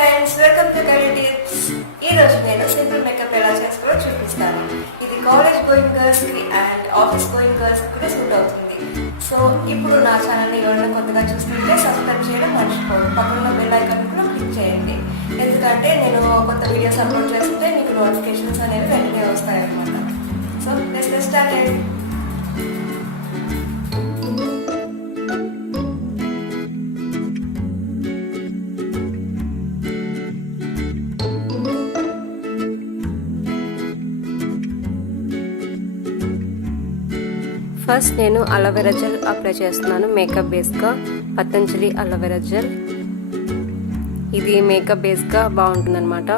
Friends, welcome to curry tips. ఈరోజు నేను simple makeup ఎలా చేసుకోవాలో చూపిస్తాను. ఇది కాలేజ్ గోయింగ్ గర్ల్స్కి అండ్ ఆఫీస్ గోయింగ్ గర్ల్స్కి కూడా సూట్ అవుతుంది. సో ఇప్పుడు నా ఛానల్ని ఎవరైనా కొత్తగా చూస్తుంటే సబ్స్క్రైబ్ చేయడం మర్చిపోదు. పక్కన బెల్ ఐకాన్ కూడా క్లిక్ చేయండి. ఎందుకంటే నేను కొత్త వీడియోస్ అప్లోడ్ చేస్తే మీకు నోటిఫికేషన్స్ అనేవి వెంటనే వస్తాయన్నమాట. So let's get started. First నేను అలోవెరా జెల్ అప్లై చేస్తున్నాను. మేకప్ బేస్గా పతంజలి అలోవెరా జెల్. ఇది మేకప్ బేస్గా బాగుంటుందన్నమాట.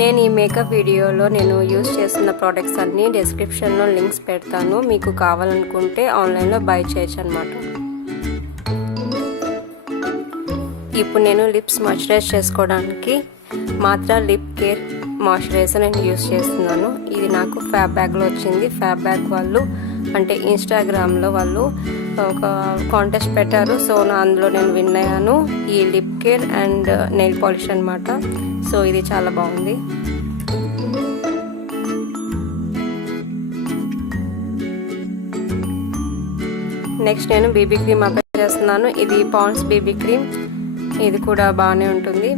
నేను ఈ మేకప్ వీడియోలో నేను యూజ్ చేస్తున్న ప్రోడక్ట్స్ అన్నీ డిస్క్రిప్షన్లో లింక్స్ పెడతాను. మీకు కావాలనుకుంటే ఆన్లైన్లో బై చేయొచ్చు అన్నమాట. ఇప్పుడు నేను లిప్స్ మాయిశ్చరైజ్ చేసుకోవడానికి మాత్ర లిప్ కేర్ మాయిశ్చరైజర్ నేను యూస్ చేస్తున్నాను. ఇది నాకు ఫ్యాబ్ బ్యాగ్లో వచ్చింది. ఫ్యాబ్ బ్యాగ్ వాళ్ళు అంటే ఇన్స్టాగ్రామ్లో వాళ్ళు ఒక కాంటెస్ట్ పెట్టారు. సో అందులో నేను విన్ అయ్యాను. ఈ lip care and nail polish అనమాట. సో ఇది చాలా బాగుంది. నెక్స్ట్ నేను బీబీ క్రీమ్ అప్లై చేస్తున్నాను. ఇది పాండ్స్ బీబీ క్రీమ్. ఇది కూడా బాగానే ఉంటుంది.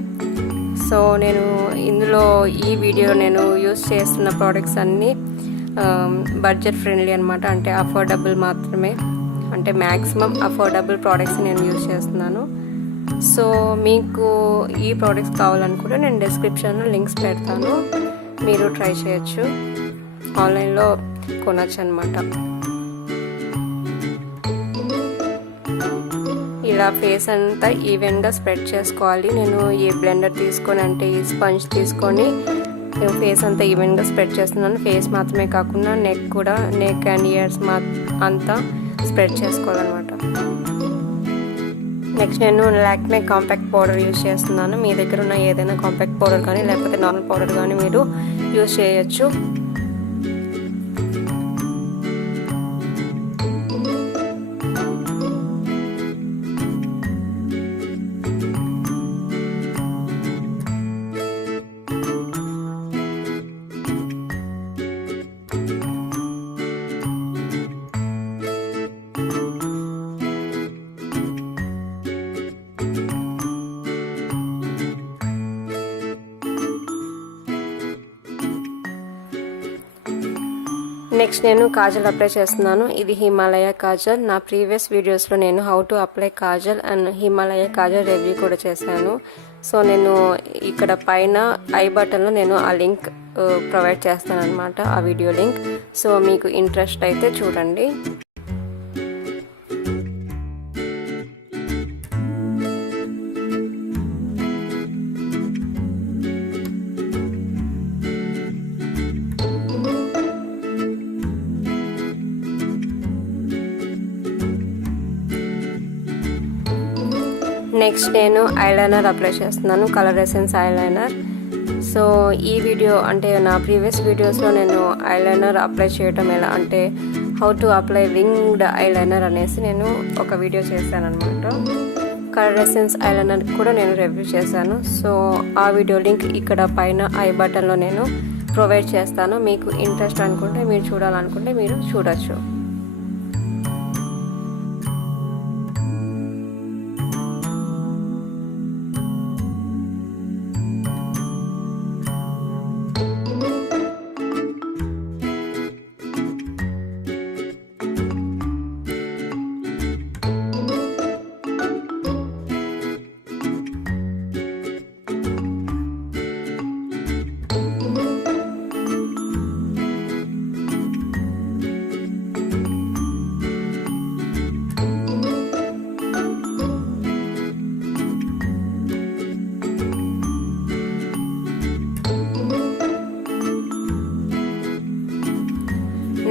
సో నేను ఇందులో ఈ వీడియో నేను యూస్ చేస్తున్న ప్రోడక్ట్స్ అన్నీ బడ్జెట్ ఫ్రెండ్లీ అనమాట. అంటే అఫోర్డబుల్ మాత్రమే, అంటే మ్యాక్సిమం అఫోర్డబుల్ ప్రోడక్ట్స్ నేను యూస్ చేస్తున్నాను. సో మీకు ఈ ప్రోడక్ట్స్ కావాలనుకుంటే నేను డిస్క్రిప్షన్లో లింక్స్ పెడతాను. మీరు ట్రై చేయొచ్చు, ఆన్లైన్లో కొనచ్చు అనమాట. ఇలా ఫేస్ అంతా ఈవెన్గా స్ప్రెడ్ చేసుకోవాలి. నేను ఈ బ్లెండర్ తీసుకొని అంటే ఈ స్పంజ్ తీసుకొని ఫేస్ అంతా ఈవెన్గా స్ప్రెడ్ చేస్తున్నాను. ఫేస్ మాత్రమే కాకుండా నెక్ కూడా, నెక్ అండ్ ఇయర్స్ అంతా స్ప్రెడ్ చేసుకోవాలన్నమాట. నెక్స్ట్ నేను లాక్మే కాంపాక్ట్ పౌడర్ యూజ్ చేస్తున్నాను. మీ దగ్గర ఉన్న ఏదైనా కాంపాక్ట్ పౌడర్ కానీ లేకపోతే నార్మల్ పౌడర్ కానీ మీరు యూజ్ చేయొచ్చు. నెక్స్ట్ నేను కాజల్ అప్లై చేస్తున్నాను. ఇది హిమాలయ కాజల్. నా ప్రీవియస్ వీడియోస్లో నేను హౌ టు అప్లై కాజల్ అండ్ హిమాలయ కాజల్ రివ్యూ కూడా చేశాను. సో నేను ఇక్కడ పైన ఐ బటన్లో నేను ఆ లింక్ ప్రొవైడ్ చేస్తాను అనమాట, ఆ వీడియో లింక్. సో మీకు ఇంట్రెస్ట్ అయితే చూడండి. నెక్స్ట్ నేను ఐలైనర్ అప్లై చేస్తున్నాను, కలర్ ఎసెన్స్ ఐలైనర్. సో ఈ వీడియో అంటే నా ప్రీవియస్ వీడియోస్లో నేను ఐలైనర్ అప్లై చేయటం ఎలా అంటే how to apply winged eyeliner అనేసి నేను ఒక వీడియో చేశాను అనమాట. కలర్ ఎసెన్స్ ఐలైనర్ కూడా నేను రివ్యూ చేశాను. సో ఆ వీడియో లింక్ ఇక్కడ పైన ఐ బటన్లో నేను ప్రొవైడ్ చేస్తాను. మీకు ఇంట్రెస్ట్ అనుకుంటే, మీరు చూడాలనుకుంటే మీరు చూడొచ్చు.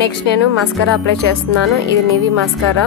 నెక్స్ట్ నేను మస్కారా అప్లై చేస్తున్నాను. ఇది నివి మస్కారా.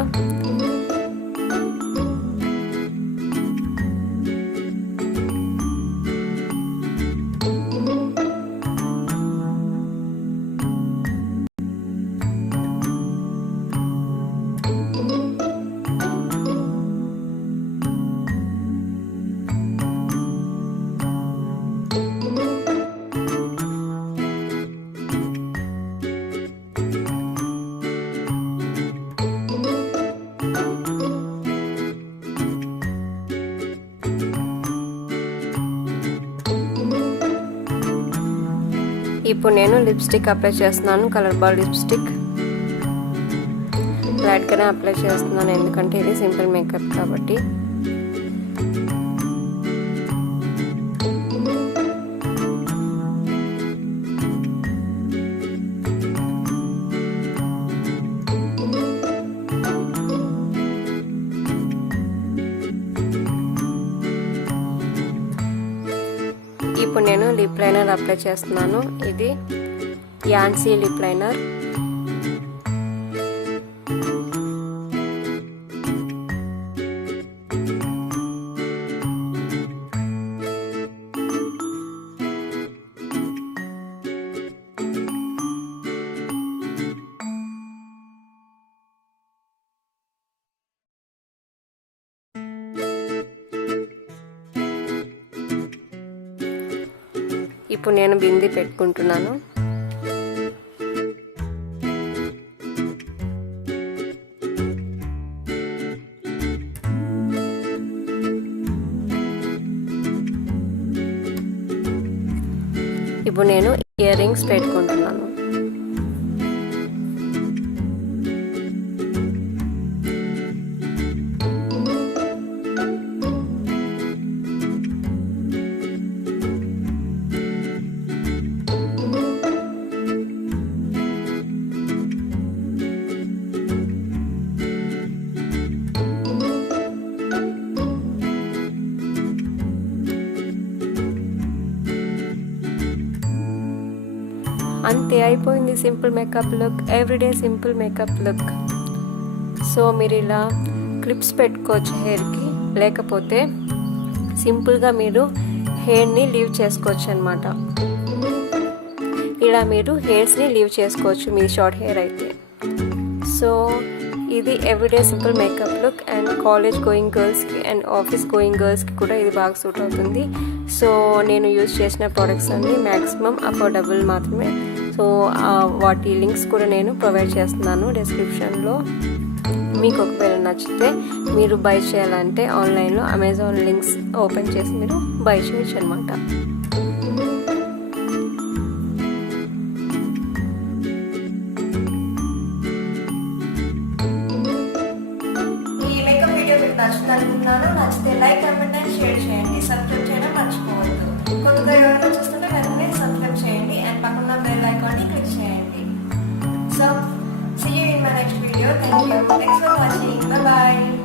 ఇప్పుడు నేను లిప్స్టిక్ అప్లై చేస్తున్నాను, కలర్ బాల్ లిప్స్టిక్. లైట్గానే అప్లై చేస్తున్నాను ఎందుకంటే ఇది సింపుల్ మేకప్ కాబట్టి. ఇప్పుడు నేను లిప్ లైనర్ అప్లై చేస్తున్నాను. ఇది యాన్సీ లిప్ లైనర్. ఇప్పుడు నేను బింది పెట్టుకుంటున్నాను. ఇప్పుడు నేను ఇయర్ రింగ్స్ పెట్టుకుంటున్నాను. అంతే అయిపోయింది simple makeup look, everyday simple makeup look. So మీరు ఇలా క్లిప్స్ పెట్టుకోవచ్చు హెయిర్కి, లేకపోతే సింపుల్గా మీరు హెయిర్ని లీవ్ చేసుకోవచ్చు అనమాట. ఇలా మీరు హెయిర్స్ని లీవ్ చేసుకోవచ్చు మీ షార్ట్ హెయిర్ అయితే. సో ఇది everyday simple makeup look and college going గర్ల్స్కి అండ్ ఆఫీస్ గోయింగ్ గర్ల్స్కి కూడా ఇది బాగా సూట్ అవుతుంది. సో నేను యూజ్ చేసిన ప్రోడక్ట్స్ అన్నీ మ్యాక్సిమం అఫోర్డబుల్ మాత్రమే. సో వాటి లింక్స్ కూడా నేను ప్రొవైడ్ చేస్తున్నాను డిస్క్రిప్షన్లో. మీకు ఒకవేళ నచ్చితే మీరు బై చేయాలంటే ఆన్లైన్లో అమెజాన్ లింక్స్ ఓపెన్ చేసి మీరు బై చేయొచ్చు అనమాట. నచ్చిందనుకుంటున్నాను. నచ్చితే లైక్, కామెంట్ అండ్ షేర్ చేయండి. సబ్స్క్రైబ్ చేయడం మర్చిపోవద్దు. కొత్తగా ఎవరైనా చూస్తుంటే వెంటనే సబ్స్క్రైబ్ చేయండి అండ్ పక్కన బెల్ ఐకాన్ని క్లిక్ చేయండి. So see you in my next video. Thank you. Thanks for watching. Bye bye.